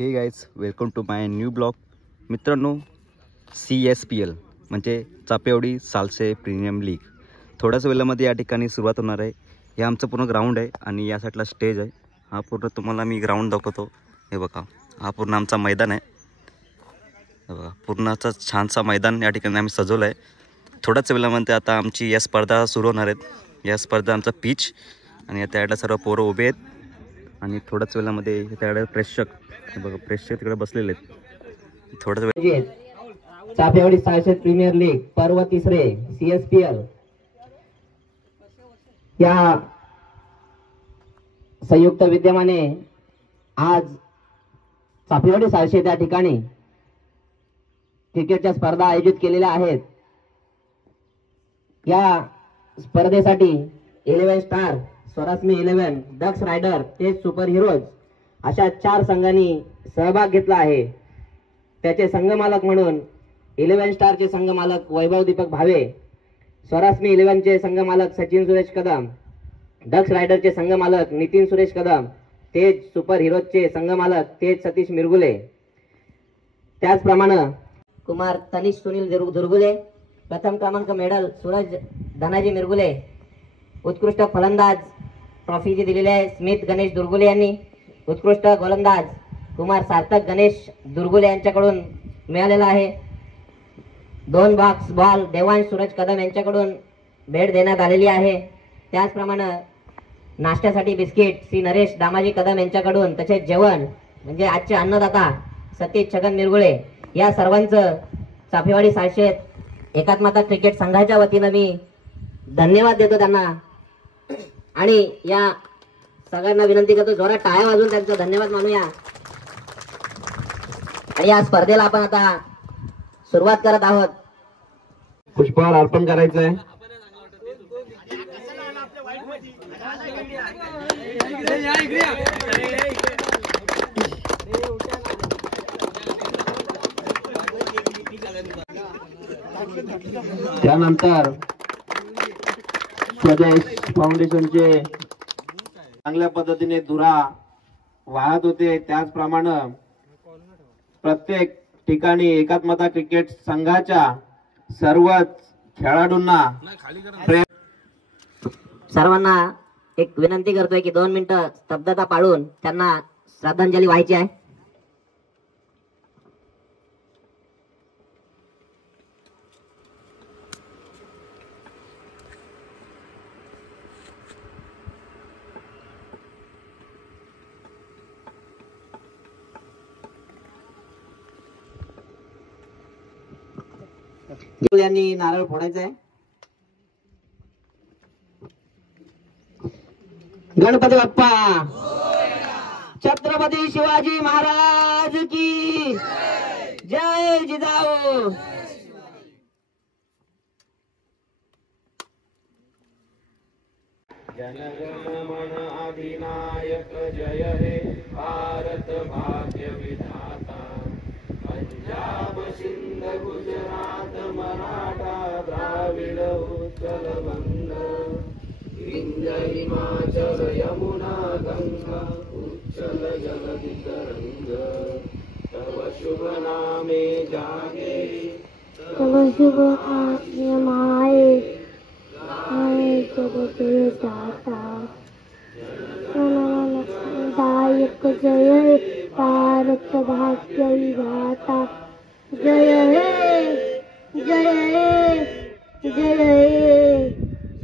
हे guys welcome to my new blog. मित्रांनो, CSPL म्हणजे चापेवाडी सालसे प्रीमियम लीग थोड्याच वेळामध्ये या ठिकाणी सुरुवात होणार आहे. हे आमचं पूर्ण ग्राउंड आहे आणि या साईडला स्टेज आहे. हा पूर्ण तुम्हाला मी ग्राउंड दाखवतो. हे बघा, हा पूर्ण आमचा मैदान आहे. हे बघा, पूर्णचा छानसा मैदान या ठिकाणी आम्ही सजवलं आहे. थोड्याच वेळामध्ये आता आमची या स्पर्धा सुरू होणार आहेत. या स्पर्धा आमचा पिच आणि त्याला सर्व पोरं उभे आहेत आणि थोड्याच वेळामध्ये त्याकडे प्रेक्षक, हे बघा प्रेक्षक तिकडे बसलेले आहेत. थोड्याच वेळ चापेवाडी सालसे प्रीमियर लीग पर्व तिसरे CSPL या संयुक्त विद्यमाने आज चापेवाडी सालसे त्या ठिकाणी क्रिकेटच्या स्पर्धा आयोजित केलेल्या आहेत. या स्पर्धेसाठी 11 स्टार, स्वरास्मी 11, डक्स रायडर, तेज सुपर हिरोज अशा 4 संघांनी सहभाग घेतला आहे. त्याचे संघमालक म्हणून 11 स्टारचे संघमालक वैभव दीपक भावे, स्वरास्मी 11चे संघमालक सचिन सुरेश कदम, डक्स रायडरचे संघमालक नितीन सुरेश कदम, तेज सुपर हिरोजचे संघमालक तेज सतीश मिरगुले. त्याचप्रमाणे कुमार तनिष सुनील दुर्गुले, प्रथम क्रमांक मेडल सूरज धनाजी मिरगुले, उत्कृष्ट फलंदाज ट्रॉफी जी दिलेली आहे स्मित गणेश दुर्गुले यांनी, उत्कृष्ट गोलंदाज कुमार सार्थक गणेश दुर्गुले यांच्याकडून मिळालेला आहे. 2 बॉक्स बॉल देवांश सूरज कदम यांच्याकडून भेट देण्यात आलेली आहे. त्याचप्रमाणे नाश्त्यासाठी बिस्किट श्री नरेश दामाजी कदम यांच्याकडून, तसेच जेवण म्हणजे आजचे अन्नदाता सतीश छगन मिरगुळे या सर्वांचं चापेवाडी सालसे एकात्मता क्रिकेट संघाच्या वतीनं मी धन्यवाद देतो त्यांना. आणि या सगळ्यांना विनंती करतो जोरात टाळ्या वाजवून त्यांचा धन्यवाद मानूया. आणि या स्पर्धेला आपण आता सुरुवात करत आहोत. पुष्पहार अर्पण करायचं आहे. त्यानंतर स्वदेश फाउंडेशनचे चांगल्या पद्धतीने धुरा वाहत होते. त्याचप्रमाणे प्रत्येक ठिकाणी एकात्मता क्रिकेट संघाच्या सर्वच खेळाडूंना सर्वांना एक विनंती करतोय की 2 मिनिटं स्तब्धता पाळून त्यांना श्रद्धांजली व्हायची आहे. यांनी नारळ फोडायचा आहे. गणपती बाप्पा, छत्रपती शिवाजी महाराज की जय. जिजाऊ. जनगण मन अधिनायक जय हे भारत भाग्य विधाता, पंजाब सिंध गुजरात मराठा द्राविड उत्कल बंग, हिंद हिमाचल यमुना गंगा उच्चल जलधि तरंग, तव शुभ नामे जागे तव शुभ आज्ञा माये आये जगत दाता, दायक जय हे भारत भाग्य विधाता, जय हे जय हे जय हे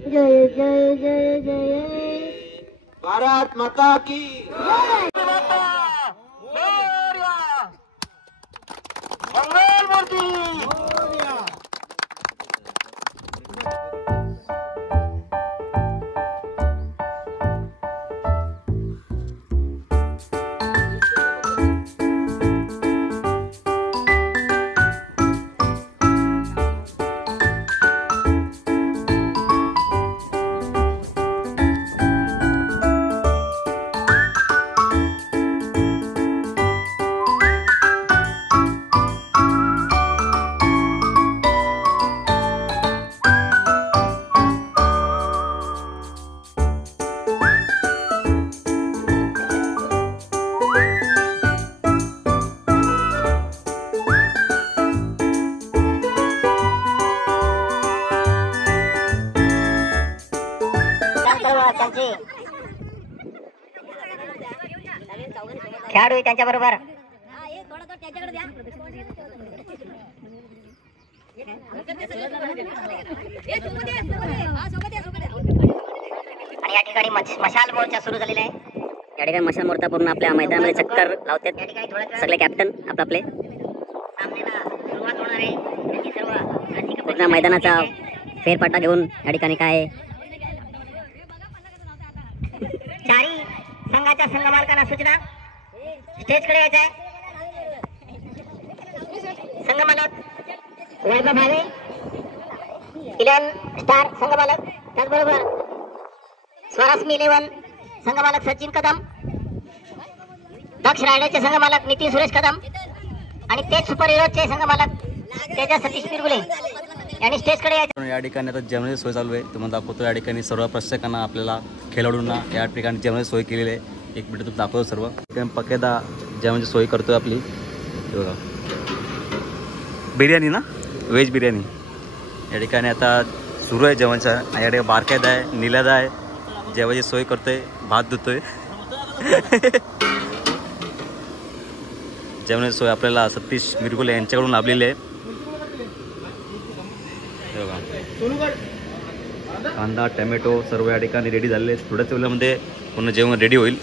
जय जय जय जय. भारत माता की त्यांच्याबरोबर आणि या ठिकाणी मशाल मोर्चा सुरू झालेला आहे. या ठिकाणी मशाल मोर्चा पूर्ण आपल्या मैदानामध्ये चक्कर लावतात सगळे कॅप्टन आपले. पूर्ण मैदानाचा फेरफटका घेऊन या ठिकाणी काय चारी संघाच्या संघ मालकांना सूचना स्टेजकडे यायचं आहे. संघ मालक वैभव भावे 11 स्टार संघ मालक, त्याचबरोबर स्वरास्मी 11 संघ मालक सचिन कदम, दक्ष रायडरचे संघ मालक नितीन सुरेश कदम आणि तेज सुपर हिरोजचे संघ मालक तेजस सतीश पिरगुले यांनी स्टेजकडे यायचं. या ठिकाणी आता जेवणाची सोय चालू आहे. तुम्हाला दाखवतो या ठिकाणी सर्व प्रेक्षकांना आपल्याला खेळाडूंना या ठिकाणी जेवणाची सोय केलेली आहे. एक मिनिट तुम्ही दाखवतो सर्व पक्केदा जेवणाची सोय करतोय आपली. बघा बिर्याणी ना, व्हेज बिर्याणी या ठिकाणी आता सुरू आहे जेवणचा. या ठिकाणी बारकायदा आहे, निलादा आहे, जेवायची सोय करतोय, भात धुतोय. जेवणाची सोय आपल्याला सतीश मिरगुले यांच्याकडून लाभलेली आहे. कांदा टोमॅटो सर्व या ठिकाणी रेडी झालेले आहेत. थोड्याच वेळामध्ये पूर्ण जेवण रेडी होईल.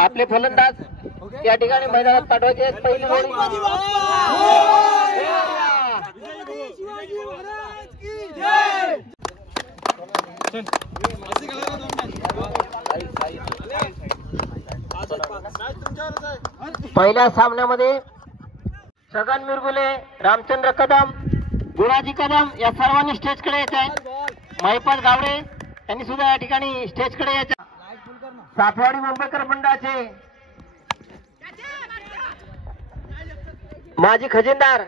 आपले फलंदाज या ठिकाणी मैदानात पाठवायचे आहेत. पहिली पहिल्या सामन्यामध्ये छगन मिरगुले, रामचंद्र कदम, गुणाजी कदम या सर्वांनी स्टेजकडे यायचे आहेत. महिपत गावडे यांनी सुद्धा या ठिकाणी स्टेजकडे यायचे. साफेवाडी मुंबईकर मंडळाचे माजी खजिनदार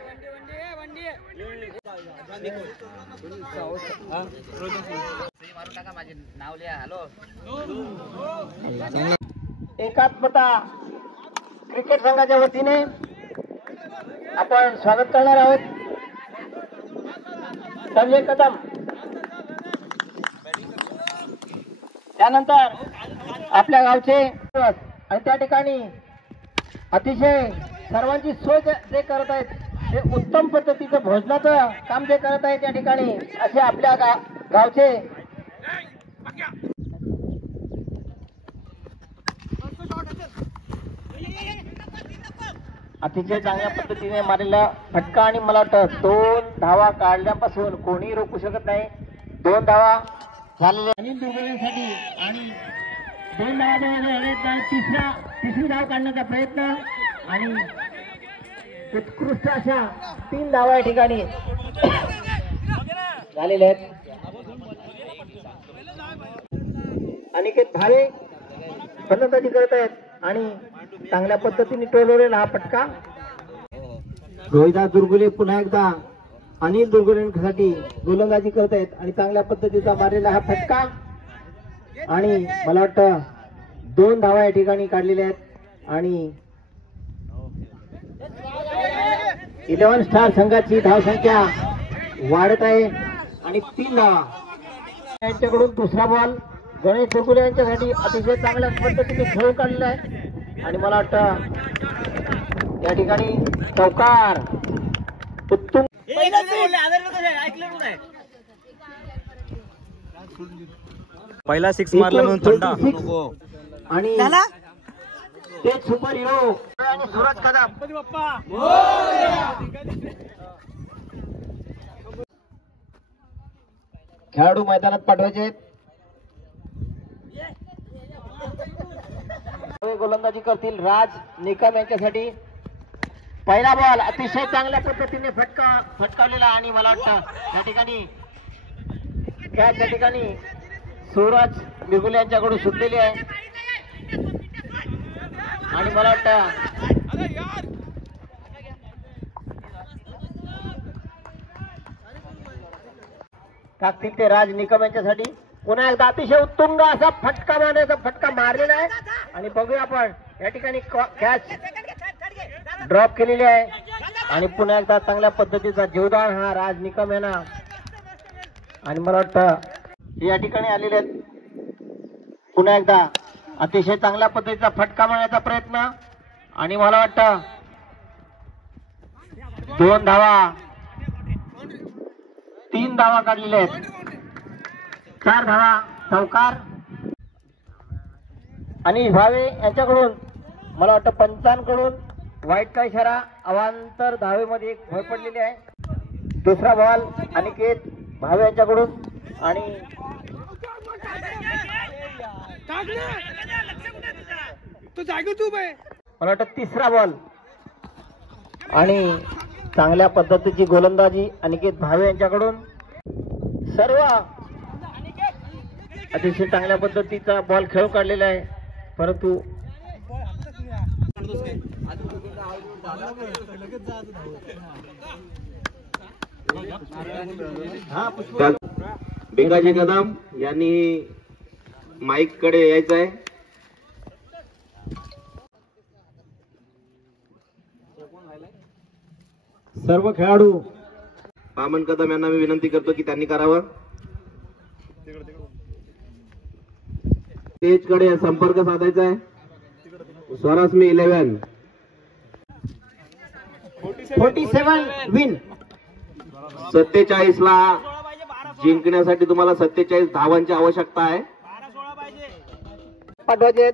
एकात्मता क्रिकेट संघाच्या वतीने आपण स्वागत करणार आहोत. संजय कदम, त्यानंतर आपल्या गावचे आणि त्या ठिकाणी अतिशय सर्वांची सोय जे करत आहेत, ते उत्तम पद्धतीचं भोजनाचं काम जे करत आहेत त्या ठिकाणी असे आपल्या गावचे अतिशय चांगल्या पद्धतीने मारलेला फटका आणि मला वाटतं 2 धावा काढल्यापासून कोणी रोखू शकत नाही. 2 धावा झालेल्या अनिल दुर्गुलेसाठी आणि 2 धावा तिसरी धाव काढण्याचा प्रयत्न आणि उत्कृष्ट अशा 3 धावा या ठिकाणी झालेल्या आहेत. अनिकेत भावे फलंदाजी करत आहेत आणि चांगल्या पद्धतीने टोलवलेला हा फटका. रोहिदास दुर्गुले पुन्हा एकदा अनिल दुर्गुलेंसाठी गोलंदाजी करत आहेत आणि चांगल्या पद्धतीचा मारलेला हा फटका आणि मला वाटतं 2 धावा या ठिकाणी काढलेल्या आहेत आणि 11 स्टार संघाची धावसंख्या वाढत आहे आणि 3 धावा. यांच्याकडून दुसरा बॉल गणेश दुर्गुले यांच्यासाठी अतिशय चांगल्या पद्धतीने खेळून काढलेला आहे आणि मला वाटतं या ठिकाणी चौकार उत्तम. पहिला 6 मारला म्हणून थंडा आणि ते सुपर हिरो आणि सूरज कदम. खेळाडू मैदानात पाठवायचे आहेत. गोलंदाजी करतील राज निकम यांच्यासाठी. पहिला बॉल अतिशय चांगल्या पद्धतीने फटकावलेला आणि मला वाटतं या ठिकाणी कॅच या ठिकाणी सूरज बिगुले यांच्याकडून सुटलेली आहे आणि मला वाटतं टाकतील ते राज निकम यांच्यासाठी. पुन्हा एकदा अतिशय उत्तुंग असा फटका मारण्याचा फटका मारलेला आहे आणि बघूया आपण या ठिकाणी कॅच ड्रॉप केलेली आहे आणि पुन्हा एकदा चांगल्या पद्धतीचा जीवदान हा राज निकम यांना. आणि मला वाटतं या ठिकाणी आलेले आहेत. पुन्हा एकदा अतिशय चांगल्या पद्धतीचा फटका मारण्याचा प्रयत्न आणि मला वाटतं 2 धावा 3 धावा काढलेल्या आहेत. 4 धावा चौकार. आणि भावे यांच्याकडून मला वाटतं पंचांकडून वाईटचा इशारा अवांतर धावेमध्ये एक भर पडलेली आहे. दुसरा बॉल अनिकेत भावे यांच्याकडून आणि मला वाटतं तिसरा बॉल आणि चांगल्या पद्धतीची गोलंदाजी अनिकेत भावे यांच्याकडून. सर्व अतिशय चांगल्या पद्धतीचा बॉल खेळ काढलेला आहे परंतु भिंगाजी कदम यांनी माईक कडे यायचं आहे. सर्व खेळाडू पामन कदम यांना मी विनंती करतो की त्यांनी करावं. स्टेज कडे संपर्क साधायचा आहे. स्वरास्मी 11 47 विन. 47 ला जिंकण्यासाठी तुम्हाला 47 धावांची आवश्यकता आहे. पाठवायचे.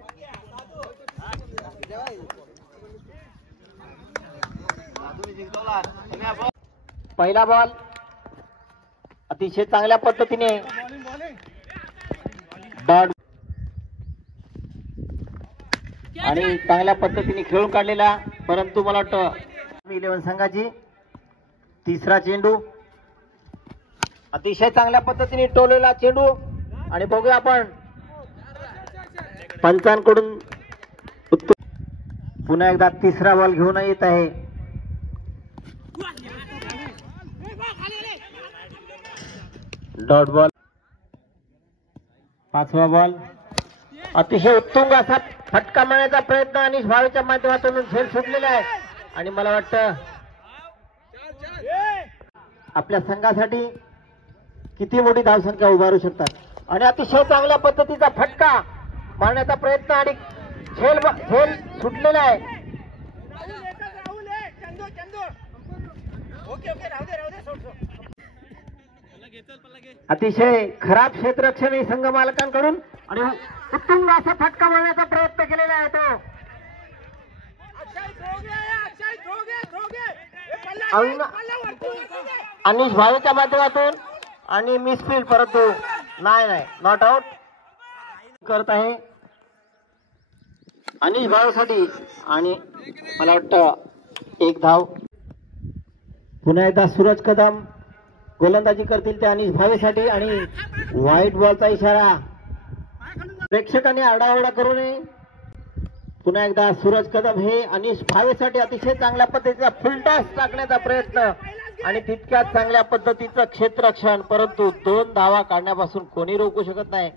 पहिला बॉल अतिशय चांगल्या पद्धतीने डॉट आणि चांगल्या पद्धतीने खेळून काढलेला परंतु मला वाटतं 11 संघाची तिसरा चेंडू अतिशय चांगल्या पद्धतीने टोललेला चेंडू आणि बघूया आपण पंचांकडून पुन्हा एकदा तिसरा बॉल घेऊन येत आहे. Dot ball. पाचवा बॉल अतिशय उत्तुंग असा फटका मारण्याचा प्रयत्न अनिश भावेच्या माध्यमातून झेल सुटलेला आहे आणि मला वाटतं आपल्या संघासाठी किती मोठी धावसंख्या उभारू शकतात आणि अतिशय चांगल्या पद्धतीचा फटका मारण्याचा प्रयत्न आणि झेल सुटलेला आहे. अतिशय खराब क्षेत्ररक्षण संघ मालकांकडून आणि उत्तुंग असा फटका मारण्याचा प्रयत्न केलेला आहे तो अनिश भावेच्या माध्यमातून आणि मिसफील्ड परंतु नाही नॉट आउट करत आहे अनिश भावेसाठी आणि मला वाटतं 1 धाव. पुन्हा एकदा सूरज कदम गोलंदाजी करतील ते अनिश भावेसाठी आणि व्हाईट बॉलचा इशारा. प्रेक्षकांनी आरडाओरडा करू नये. पुन्हा एकदा सूरज कदम हे अनिश भावेसाठी अतिशय चांगल्या पद्धतीचा फुल टॉस टाकण्याचा प्रयत्न आणि तितक्याच चांगल्या पद्धतीचं क्षेत्ररक्षण परंतु 2 धावा काढण्यापासून कोणी रोखू शकत नाही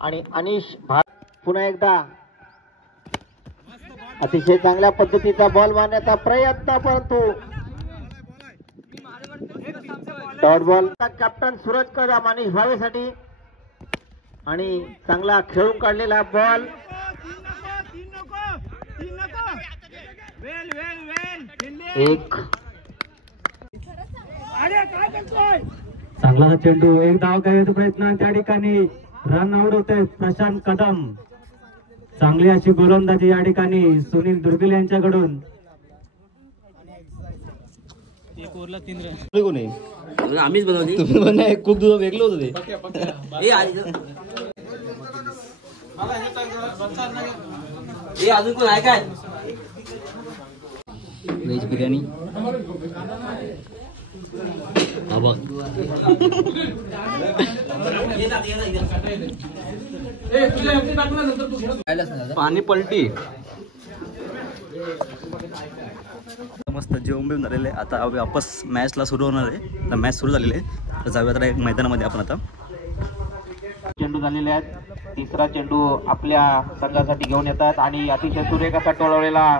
आणि अनिश पुन्हा एकदा अतिशय चांगल्या पद्धतीचा बॉल मारण्याचा प्रयत्न परंतु dot ball. Captain Suraj Kadam Anish भावेसाठी आणि चांगला खेळून काढलेला बॉल. एक चांगला चेंडू 1 धाव घेण्याचा प्रयत्न त्या ठिकाणी रन आउट होते प्रशांत कदम. चांगली अशी गोलंदाजी या ठिकाणी सुनील दुर्गिल यांच्याकडून. आम्हीच बनवली तुम्ही खूप दूर वेगळं होतं ते अजून कोण आहे काय. व्हेज बिर्याणी पाणी पलटी मस्त जेवण बिवून झालेलं आहे. आता वापस मॅचला सुरू होणार आहे. तर मॅच सुरू झालेली आहे. तर जाऊया आता मैदानामध्ये आपण आता. चेंडू झालेले आहेत. तिसरा चेंडू आपल्या संघासाठी घेऊन येतात आणि अतिशय सुरेख असा टोळवलेला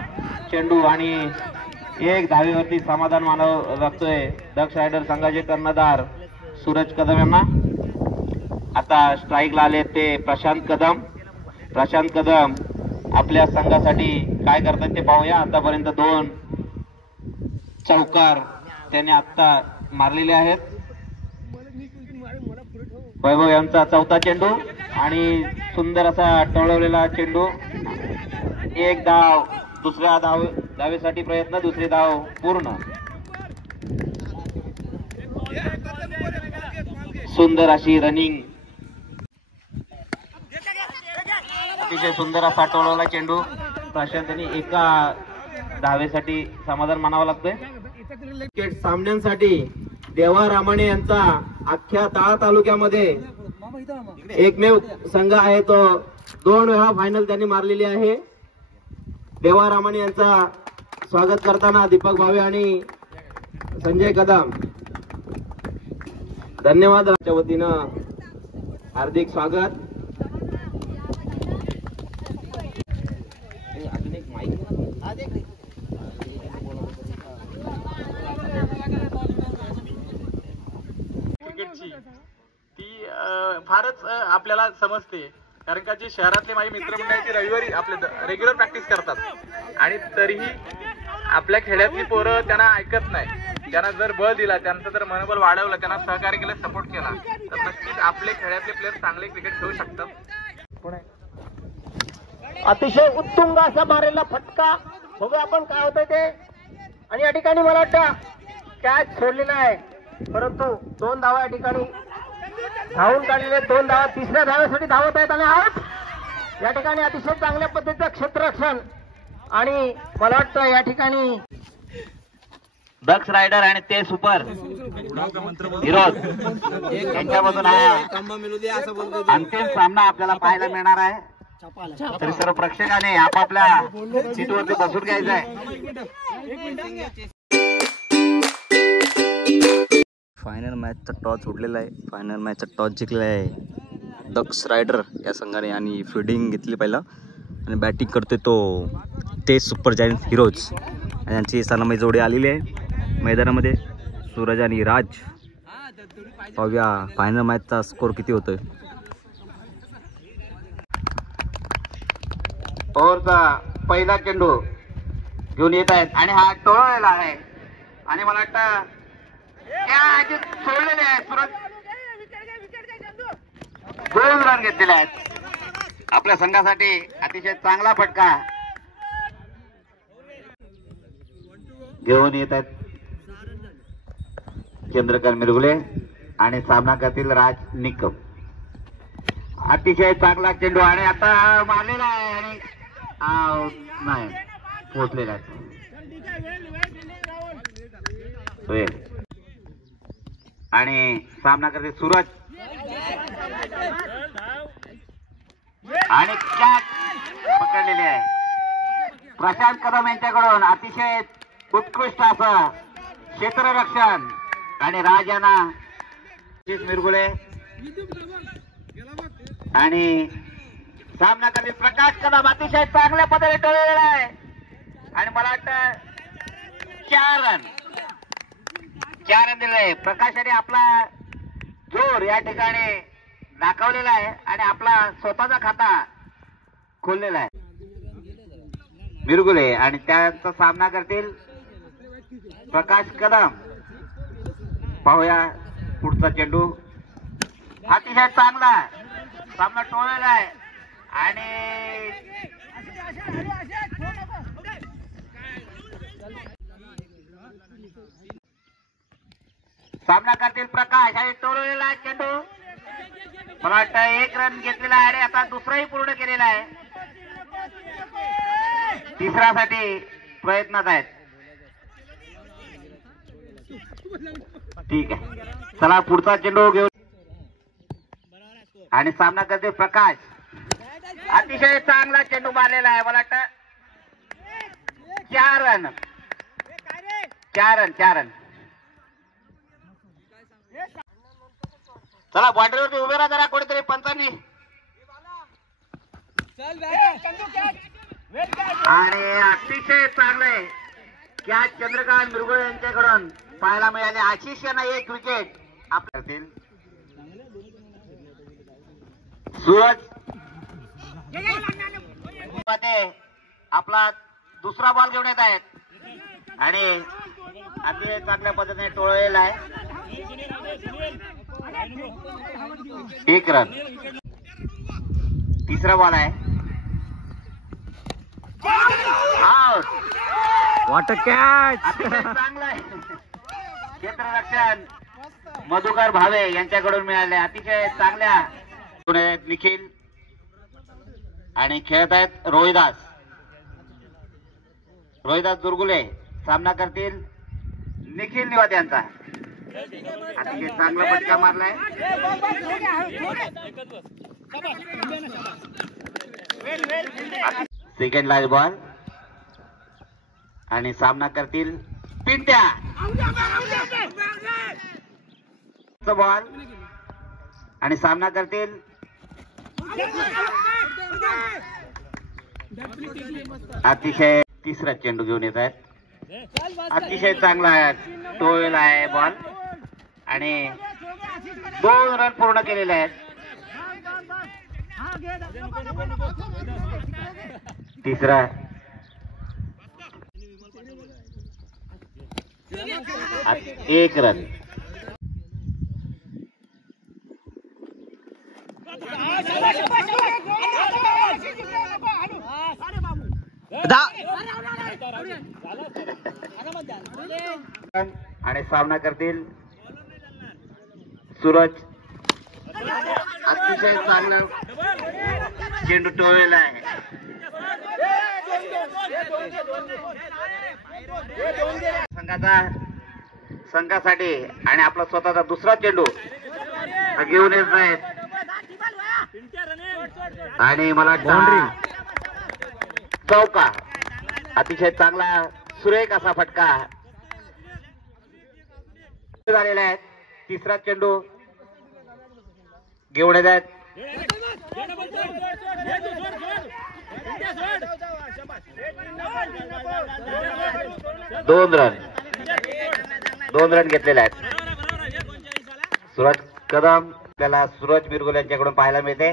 चेंडू आणि एक धावेवरती समाधान मानावं लागतोय दक्ष रायडर संघाचे कर्णधार सूरज कदम यांना. आता स्ट्राईकला आले ते प्रशांत कदम आपल्या संघासाठी काय करतात ते पाहूया. आतापर्यंत 2 चौकार त्याने आता मारलेले आहेत. वैभव यांचा चौथा चेंडू आणि सुंदर असा टोळवलेला चेंडू. एक धाव, दुसऱ्या धावेसाठी प्रयत्न, दुसरी धाव पूर्ण. सुंदर अशी रनिंग, अतिशय सुंदर असा टोळवला चेंडू. प्रशांतनी एका धावेसाठी समाधान मानावं लागतंय. क्रिकेट सामन्यांसाठी देवा रामाणे यांचा अख्ख्या ताळा तालुक्यामध्ये एकमेव संघ आहे तो 2 वेळा फायनल त्यांनी मारलेली आहे. देवा रामाणे यांचा स्वागत करताना दीपक भावे आणि संजय कदम धन्यवाद. आमच्या वतीनं हार्दिक स्वागत. क्रिकेटची ती फारच आपल्याला समजते, कारण का जे शहरातले माझे मित्रमंडळी रविवारी आपले रेग्युलर प्रॅक्टिस करतात आणि तरीही आपल्या खेड्यातली पोरं त्यांना ऐकत नाही. त्यांना जर बळ दिला, त्यांचं जर मनोबल वाढवलं, त्यांना सहकार्य केलं, सपोर्ट केला तर नक्कीच आपले खेड्यातले प्लेयर चांगले क्रिकेट खेळू शकतात. अतिशय उत्तुंग असा मारलेला फटका. बघूया आपण काय होतंय ते. आणि या ठिकाणी मला वाटतं कॅच सोडलेला आहे, परंतु 2 धावा या ठिकाणी धावून काढलेले. 2 धावा, तिसऱ्या धावेसाठी धावत आहेत आणि आउट. या ठिकाणी अतिशय चांगल्या पद्धतीचं क्षेत्ररक्षण आणि मला वाटतं या ठिकाणी दक्ष रायडर आणि ते सुपर हिरोज यांच्यामधून हा अंतिम सामना आपल्याला पाहायला मिळणार आहे. तरी सर्व प्रेक्षकाने आपापल्या सीटवरती बसून घ्यायचं आहे. फायनल मॅचचा टॉस उडलेला आहे. फायनल मॅचचा टॉस जिंकलेला आहे दक्ष रायडर या संघाने आणि फिल्डिंग घेतली पहिला आणि बॅटिंग करतोय तो तेज सुपर जायंट हिरोज. आणि यांची सलामी जोडी आलेली आहे मैदानामध्ये, सूरज आणि राज. पाहूया फायनल मॅचचा स्कोर किती होतोय. ओव्हरचा पहिला चेंडू घेऊन येत आहेत आणि हा टोळलेला आहे आणि मला वाटतं सोडलेले आहे. सूरज 2 रन घेतलेले आहेत आपल्या संघासाठी. अतिशय चांगला फटका घेऊन येत आहेत चंद्रकांत मिरगुले आणि सामना करतील राज निकम. अतिशय चांगला चेंडू आणि आता मारलेला आहे आणि नाही पोचलेला आहे. आणि सामना करते सूरज आणि कॅच पकडलेली आहे प्रशांत कदम यांच्याकडून. अतिशय उत्कृष्ट असं क्षेत्ररक्षण आणि राज यांना मिरगुले आणि सामना करते प्रकाश कदम. अतिशय चांगल्या पद्धतीने टोळलेला आहे आणि मला वाटतं 4 रन दिले. प्रकाशाने आपला जोर या ठिकाणी दाखवलेला आहे आणि आपला स्वतःचा खाता खोललेला आहे मिरगुले आणि त्यांचा सामना करतील प्रकाश कदम. पाहूया पुढचा चेंडू. अतिशय चांगला सामना टोळलेला आहे आणि सामना करतील प्रकाश आणि टोळलेला आहे चेंडू. मला वाटतं 1 रन घेतलेला आहे आणि आता दुसराही पूर्ण केलेला आहे. तिसऱ्यासाठी प्रयत्नात आहेत. ठीक आहे, चला पुढचा चेंडू घेऊ आणि सामना करते प्रकाश. अतिशय चांगला चेंडू मारलेला आहे. मला वाटतं 4 रन 4 रन. चला बॉर्डरवरती उभे राहा जरा कोणीतरी पंचांनी. आणि अतिशय चांगलंय कॅच चंद्रकांत मृगुळे यांच्याकडून पाहायला मिळाले. आशिष यांना 1 विकेट आपल्यातील. सूरज आपला दुसरा बॉल घेऊन येत आहेत आणि अतिशय चांगल्या पद्धतीने टोळलेला आहे. 1 रन. तिसरा बॉल आहे. आउट. What a catch. अतिशय चांगलं आहे. क्षेत्ररक्षण मधुकर भावे यांच्याकडून मिळाले. अतिशय चांगल्या निखिल आणि खेळत आहेत रोहिदास दुर्गुले. सामना करतील निखिल निवात यांचा. अतिशय चांगला फटका मारलाय. सेकंड लास्ट बॉल आणि सामना करतील पिंट्या. बॉल आणि सामना करतील अतिशय. तिसरा चेंडू घेऊन येत आहेत. अतिशय चांगला टोळलेला आहे बॉल आणि 2 रन पूर्ण केलेले आहेत. तिसरा 1 रन. आणि सामना करतील सूरज. अतिशय चांगला चेंडू टोळलेला आहे. संघासाठी आणि आपला स्वतःचा दुसरा चेंडू घेऊन येत आहेत आणि मला वाटतं चौका. अतिशय चांगला सुरेख असा फटका झालेला आहे. तिसरा चेंडू घेऊन येत आहेत. 2 रन घेतलेले आहेत. सूरज कदम त्याला सूरज बिरगुल यांच्याकडून पाहायला मिळते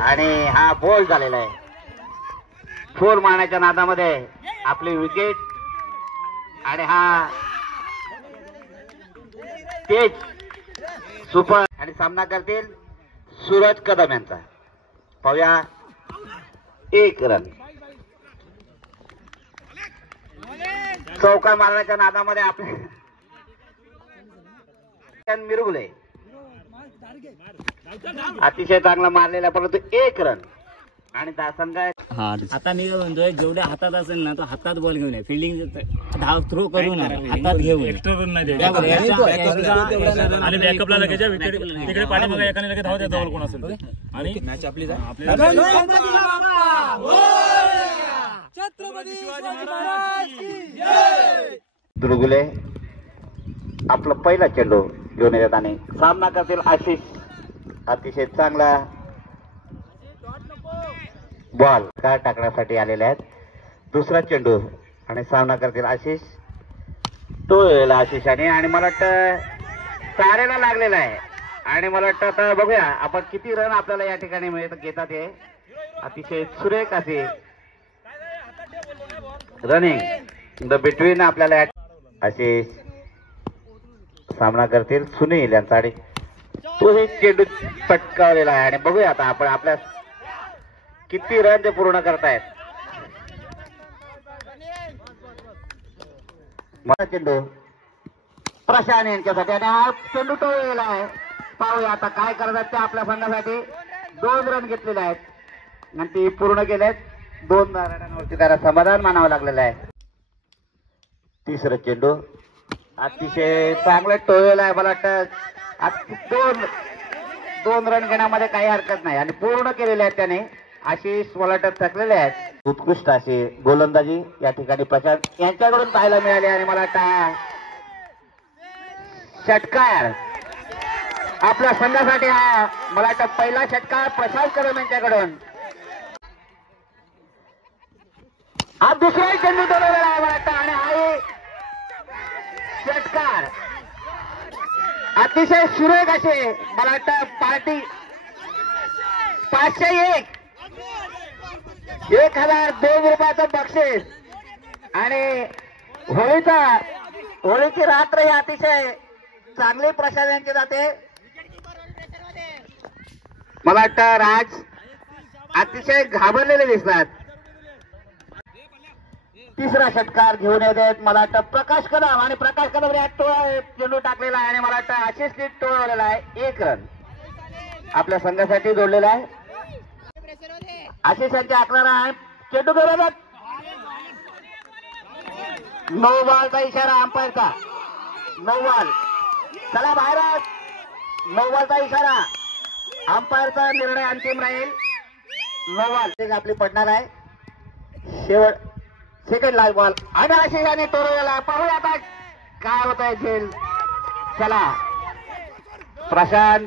आणि हा बॉल झालेला आहे. 4 मारण्याच्या नादामध्ये आपली विकेट आणि हा तेज सुपर. आणि सामना करतील सूरज कदम यांचा. पाहूया 1 रन. चौका मारण्याच्या नादामध्ये आपले मिरगुले अतिशय चांगला मारलेला परंतु 1 रन. आणि संघ आता मी काय म्हणतोय जेवढ्या हातात असेल ना तो हातात बॉल घेऊन फिल्डिंग धाव थ्रो करून हातात घेऊन आणि बॅकअपला लगेच तिकडे पाठीमागे एकाने लगेच धाव द्यायचा कोण असेल आणि मॅच आपली दुर्गुले आपला पहिला चेंडू घेऊन येतात आणि सामना करतील आशिष. अतिशय चांगला बॉल काय टाकण्यासाठी आलेले आहेत. दुसरा चेंडू आणि सामना करतील आशिष. तो आशिषाने आणि मला वाटतं तारेला लागलेला आहे आणि मला वाटतं आता बघूया आपण किती रन आपल्याला या ठिकाणी घेतात. हे अतिशय सुरेख असे रनिंग द बिटवीन आपल्याला आशिष. सामना करतील सुनील यांचा आणि तोही चेंडू पटकावलेला आहे आणि बघूया आता आपण आपल्या किती रन ते पूर्ण करतायत. मला चेंडू प्रशांत यांच्यासाठी आणि हा चेंडू टोळलेला आहे. पाहूया आता काय करतात ते आपल्या संघासाठी. 2 रन घेतलेले आहेत आणि ते पूर्ण केलेत. 2 रनांवरती त्याला समाधान मानावं लागलेलं आहे. तिसरं चेंडू अतिशय चांगलं टोळलेलं आहे. मला वाटतं 2 रन घेण्यामध्ये काही हरकत नाही आणि पूर्ण केलेले आहेत त्याने. आशिष मला वाटतं थकलेले आहेत. उत्कृष्ट अशी गोलंदाजी या ठिकाणी प्रशांत यांच्याकडून पाहायला मिळाली आणि मला वाटतं षटकार आपल्या संघासाठी हा मला वाटतं पहिला षटकार प्रशांत कदम यांच्याकडून. हा दुसरा चेंडू ठरवलेला आहे मला वाटतं आणि हा षटकार अतिशय सुरेख असे मला वाटतं पार्टी 501 1002 रुपयाचं बक्षीस आणि होळीची रात्र ही अतिशय चांगली प्रशासनाची जाते. मला वाटतं राज अतिशय घाबरलेले दिसतात. तिसरा षटकार घेऊन येत आहेत मला वाटतं प्रकाश कदम आणि प्रकाश कदम या चेंडू टाकलेला आहे आणि मला वाटतं आशिष नीट टोळवलेला आहे. 1 रन आपल्या संघासाठी जोडलेला आहे. आशिषांच्या आकणारा आहे चेंडू बरोबर 9 बॉलचा इशारा अंपायरचा. 9 बॉल चला बाहेर 9 बॉलचा इशारा अंपायरचा निर्णय अंतिम राहील. 9 बॉल आपली पडणार आहे. शेवट सेकंड लास्ट बॉल आणि आशिषाने तोडवलेला. पाहूया आता काय होत आहे झेल. चला प्रशांत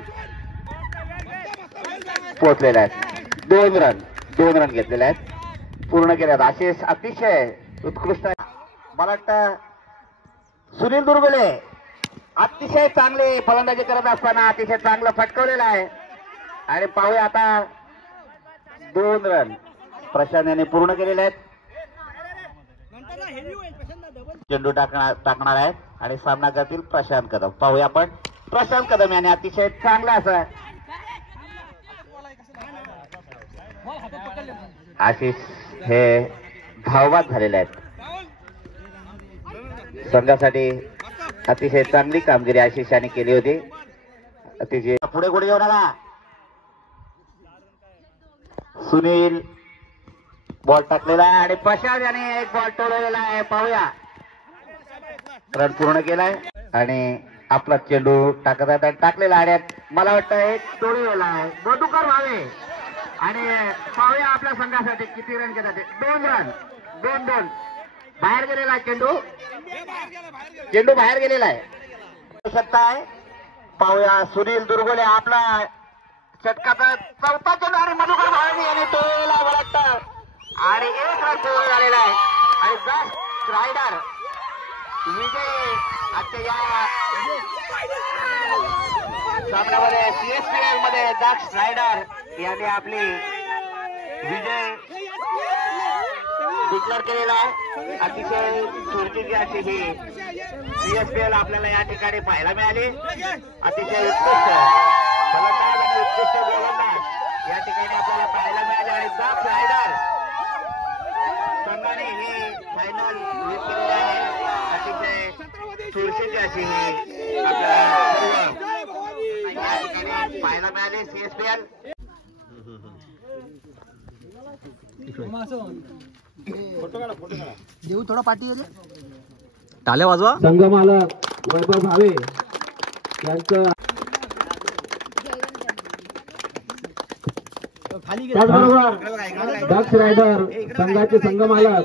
पोहोचलेले आहेत. 2 रन घेतलेले आहेत पूर्ण केले आहेत. आशिष अतिशय उत्कृष्ट आहे. मला वाटतं सुनील दुर्गुले अतिशय चांगले फलंदाजी करत असताना अतिशय चांगलं फटकवलेलं आहे आणि पाहूया आता 2 रन प्रशांत यांनी पूर्ण केलेले आहेत. चेंडू टाकणार आहेत आणि सामना करतील प्रशांत कदम. पाहूया आपण प्रशांत कदम यांनी अतिशय चांगला असं आशिष हे धावबाद झालेले आहेत. संघासाठी अतिशय चांगली कामगिरी आशिष यांनी केली होती. अतिशय पुढे पुढे येऊ नका. सुनील बॉल टाकलेला आहे आणि प्रशांत याने 1 बॉल तोडलेला आहे. पाहूया रन पूर्ण केलाय आणि आपला चेंडू टाकलेला आहे. मला वाटतं 1 तोडलेला आहे. मधुकर भावे आणि पाहूया आपल्या संघासाठी किती रन घेतात. 2 रन 2 बाहेर गेलेला चेंडू बाहेर गेलेला आहे. शकताय पाहूया सुनील दुर्गुले आपला षटकाचा 4था चेंडू आणि मधुकर भावे यांनी तोडलेला मला वाटतं आणि 1 रन पूर्ण झालेला आहे आणि जस्ट रायडर विजय आजच्या या सामन्यामध्ये CSPL मध्ये दक्ष रायडर यांनी आपली विजय डिक्लेअर केलेला आहे. अतिशय चुरशीची अशी ही CSPL आपल्याला या ठिकाणी पाहायला मिळाली. अतिशय उत्कृष्ट फलंदाज आणि उत्कृष्ट गोलंदाज या ठिकाणी आपल्याला पाहायला मिळाले आणि दक्ष रायडर संघाने ही फायनल विन केलेली आहे. अतिशय चुरशीची अशी ही आपल्याला या ठिकाणी पाहायला मिळाली. CSPL देऊ थोडा पाठी टाळ्या वाजवा. संघमालक वैभव भावे यांचं त्याचबरोबर दक्ष रायडर संघाचे संघमालक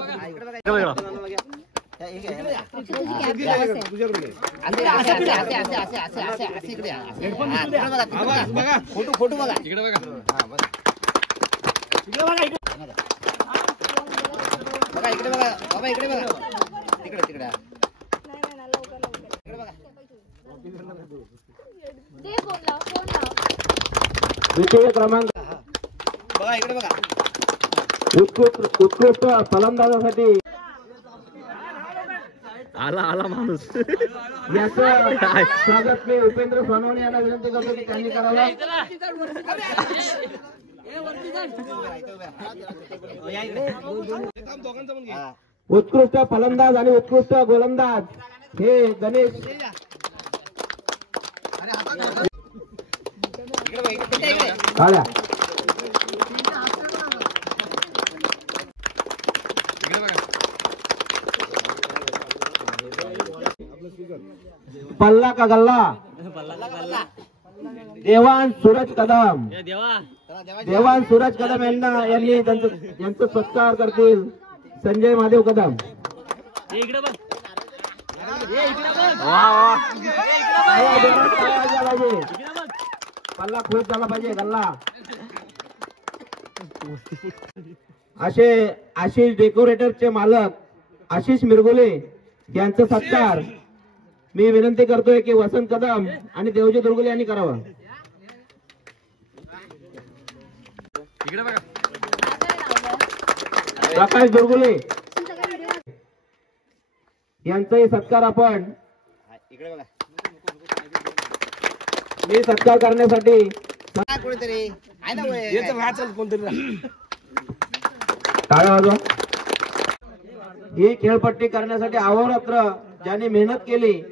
फोटो बघा इकडे बघा इकडे बघा बाबा इकडे बघा तिकडे तिकडे द्वितीय क्रमांक बघा इकडे बघा उत्कृष्ट फलंदाजासाठी आला माणूस याचं स्वागत मी उपेंद्र सोनवणे यांना विनंती करतो की त्यांनी करावं. उत्कृष्ट फलंदाज आणि उत्कृष्ट गोलंदाज हे गणेश काळ्या पल्ला का गल्ला देवान सूरज कदम देवान सूरज कदम यांनी त्यांचं सत्कार करतील. संजय महादेव कदम. पल्ला खूप झाला पाहिजे गल्ला. असे आशिष डेकोरेटरचे मालक आशिष मिरगुले यांचा सत्कार मी विनंती करतोय की वसंत कदम आणि देवजी दुर्गुले यांनी करावा. प्रकाश दुर्गुले यांचाही सत्कार आपण मी सत्कार करण्यासाठी टाळ्या वाजवा. ही खेळपट्टी करण्यासाठी अहोरात्र ज्यांनी मेहनत केली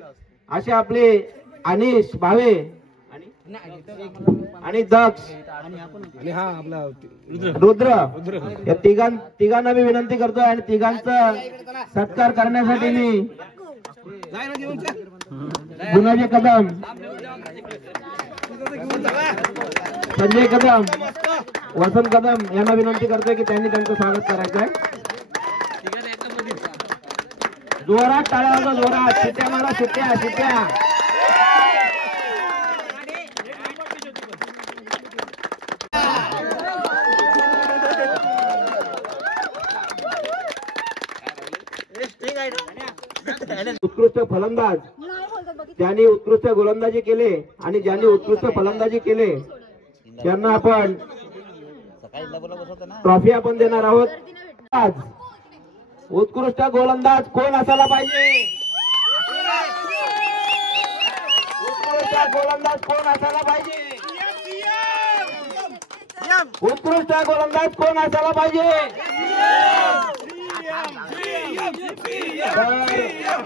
असे आपले अनिश भावे आणि दक्ष रुद्र या तिघांना मी विनंती करतोय आणि तिघांचा सत्कार करण्यासाठी मी गुणाजी कदम, संजय कदम, वसंत कदम यांना विनंती करतोय की त्यांनी त्यांचं स्वागत करायचं आहे. जोरात टाळ्या वाजवा, जोरात शिट्ट्या मारा, शिट्ट्या शिट्ट्या. उत्कृष्ट फलंदाज ज्यांनी उत्कृष्ट गोलंदाजी केले आणि ज्यांनी उत्कृष्ट फलंदाजी केले त्यांना आपण ट्रॉफी आपण देणार आहोत. आज उत्कृष्ट गोलंदाज कोण असायला पाहिजे? उत्कृष्ट गोलंदाज कोण असायला पाहिजे? उत्कृष्ट गोलंदाज कोण असायला पाहिजे?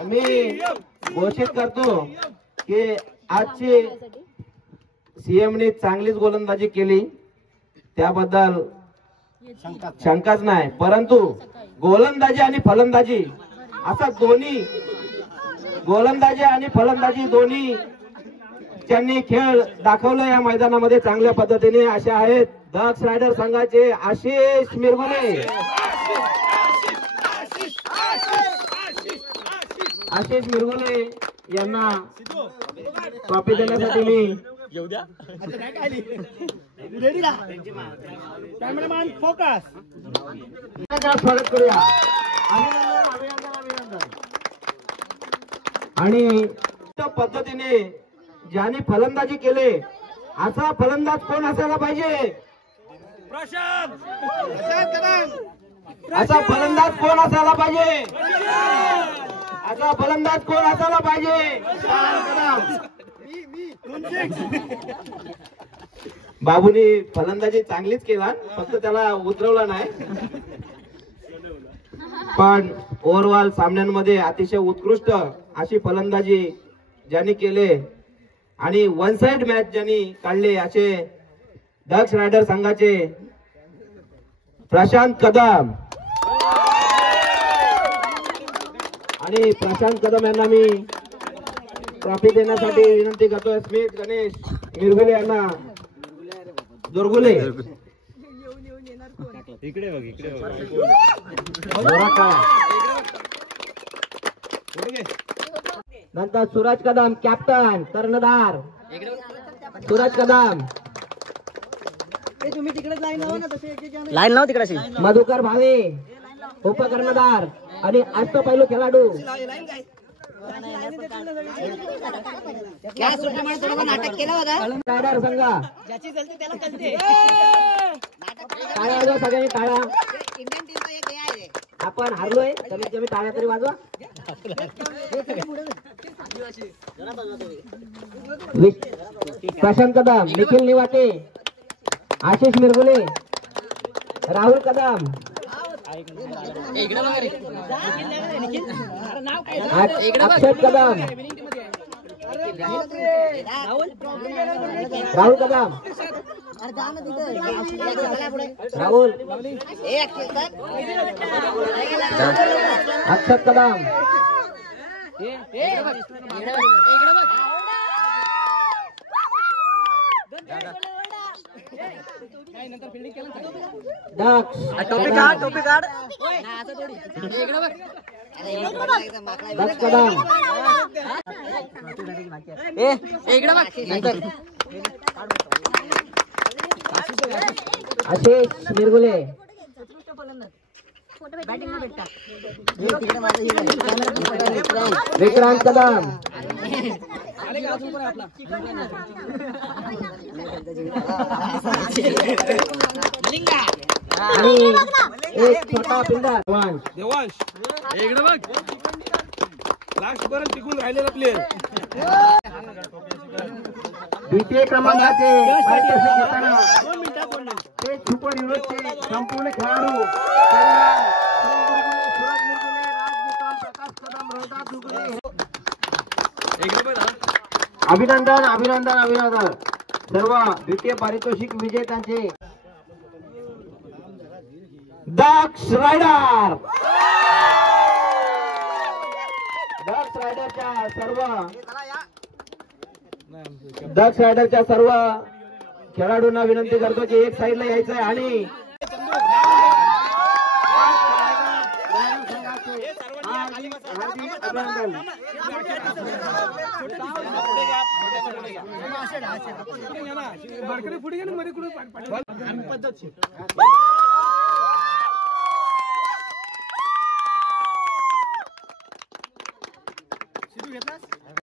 मी घोषित करतो की आजची सीएमने चांगलीच गोलंदाजी केली, त्याबद्दल शंकाच नाही. परंतु गोलंदाजी आणि फलंदाजी असा दोन्ही, गोलंदाजी आणि फलंदाजी दोन्ही त्यांनी खेळ दाखवला या मैदानामध्ये चांगल्या पद्धतीने. असे आहेत दक्ष रायडर संघाचे आशिष मिरगुले. आशिष मिरगुले यांना ट्रॉफी देण्यासाठी मी स्वागत करूया. आणि पद्धतीने ज्याने फलंदाजी केले असा फलंदाज कोण असायला पाहिजे? असा फलंदाज कोण असायला पाहिजे? असा फलंदाज कोण असायला पाहिजे? बाबूनी फलंदाजी चांगलीच केला, फक्त त्याला उतरवला नाही. पण ओव्हरऑल सामन्यांमध्ये अतिशय उत्कृष्ट अशी फलंदाजी ज्यांनी केले आणि वन साइड मॅच ज्यांनी काढले असे दक्ष रायडर संघाचे प्रशांत कदम. आणि प्रशांत कदम यांना मी ट्रॉफी देण्यासाठी विनंती करतोय. स्मित गणेश मिरगुले यांना दुर्गुले. इकडे बघ, इकडे नंतर सूरज कदम कॅप्टन कर्णधार. सूरज कदम, लाईन लाव तिकडे. मधुकर भावे उपकर्णधार आणि अष्टपैलू खेळाडू. नाटक केलं होतं रायडर संघ टाळ्या वाजवा, सगळ्यांनी टाळ्या. इंडियन टीमचा एक हे आहे. आपण हारलोय, कमीत कमी टाळ्या तरी वाजवा. प्रशांत कदम, निखिल निवाते, आशिष मिरगुले, राहुल कदम, अक्षत कदम, राहुल कदम, राहुल, अक्षत कदम, दक्ष दक्ष कदम आशिष मिरगुले विक्रांत कदम आणि एक छोटा पिंडा देवांश इकडे बघ लास्ट पर्यंत टिकून राहिलेला प्लेअर द्वितीय क्रमांकाचे पारितोषिक घेताना ते सुपर हिरोजचे संपूर्ण खेळाडू अभिनंदन अभिनंदन अभिनंदन सर्व द्वितीय पारितोषिक विजेत्यांचे दक्ष रायडर दक्ष रायडरच्या सर्व खेळाडूंना विनंती करतो की एक साईडला यायचं आहे आणि अभिनंदन